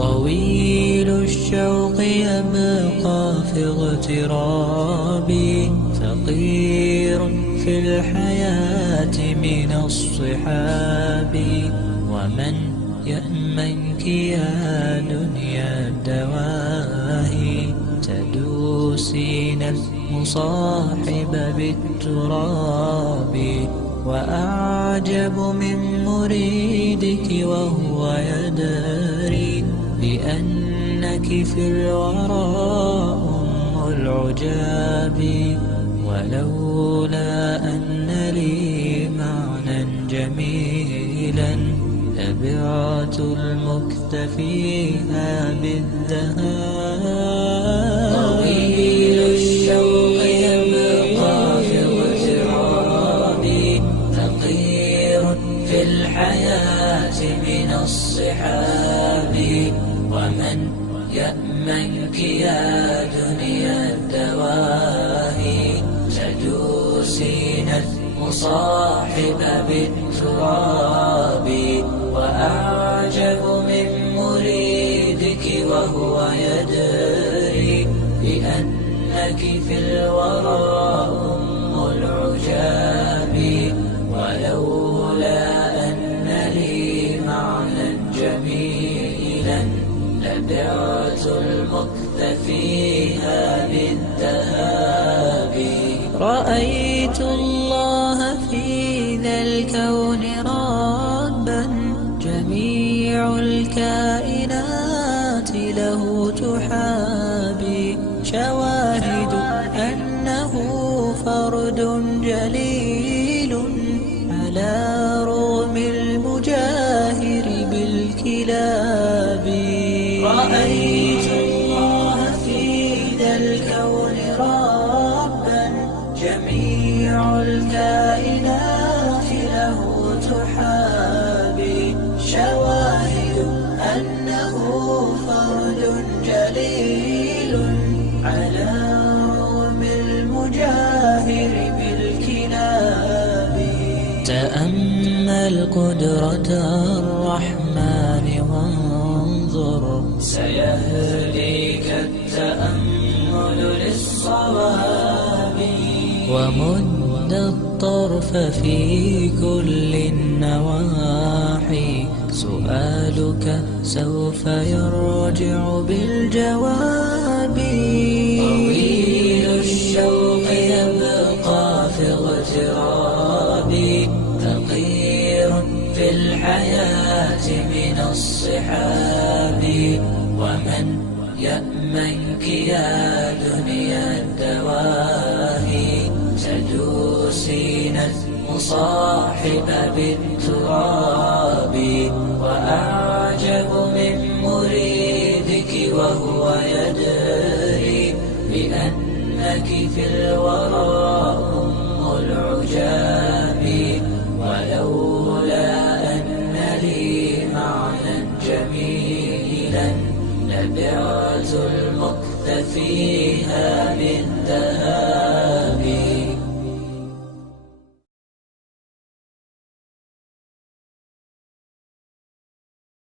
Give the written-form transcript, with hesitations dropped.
طويل الشوق يبقى في اغترابي، فقير في الحياة من الصحاب. ومن يأمنك يا دنيا الدواهي، تدوسين المصاحب بالتراب. وأعجب من مريدك وهو يدري بأنك في الورى أم العجاب. ولولا أن لي معنى جميلا لبعت المكتفيها بالذهاب. طويل الشوق يبقى في اغترابي، فقير في الحياة من الصحاب. ومن يأمنك يا دنيا الدواهي، تدوسين المصاحب بالتراب. وأعجب من مريدك وهو يدري بأنك في الورى أم العجاب. ولولا أن لي معنى جميلا لبعت المكتفيها بالذهاب. رأيت الله في ذا الكون ربا، جميع الكائنات له تحابي. شواهد أنه فرد جليل على رغم المجاهر بالكلاب. رأيت الله في ذا الكون ربا، جميع الكائنات له تحابي. شواهد أنه فرد جليل على رغم المجاهر بالكلاب. تأمل قدرة الرحمن وانظر، سيهديك التأمل للصواب. ومد الطرف في كل النواحي، سؤالك سوف يرجع بالجواب. طويل الشوق يبقى في اغترابي، فقير في الحياة من الصحاب. ومن يأمنك يا دنيا الدواهي، تدوسين المصاحب بالتراب. وأعجب من مريدك وهو يدري بأنك في الورى أم العجاب. ولولا أن لي معنى جميلا لبعت المكتفيها بالذهاب.